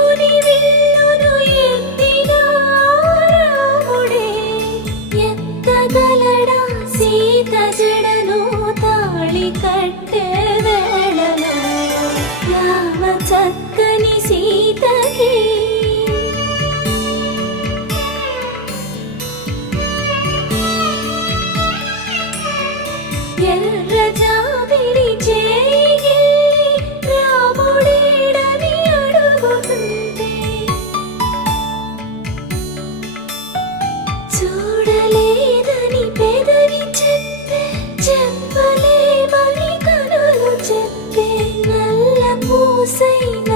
దేవుని విల్లును ఎత్తిన రాముడే ఎత్తగలడా సీత జడను తాళి కట్టే వేళలో రామ చక్కని సీతకి ఎర్ర జాబిలి చేయి రాముడేడని అడుగుతుంటే చూడలేదని పెదవి చెప్పే చెప్పలేమని కనులు చెప్పే నల్ల పూసైన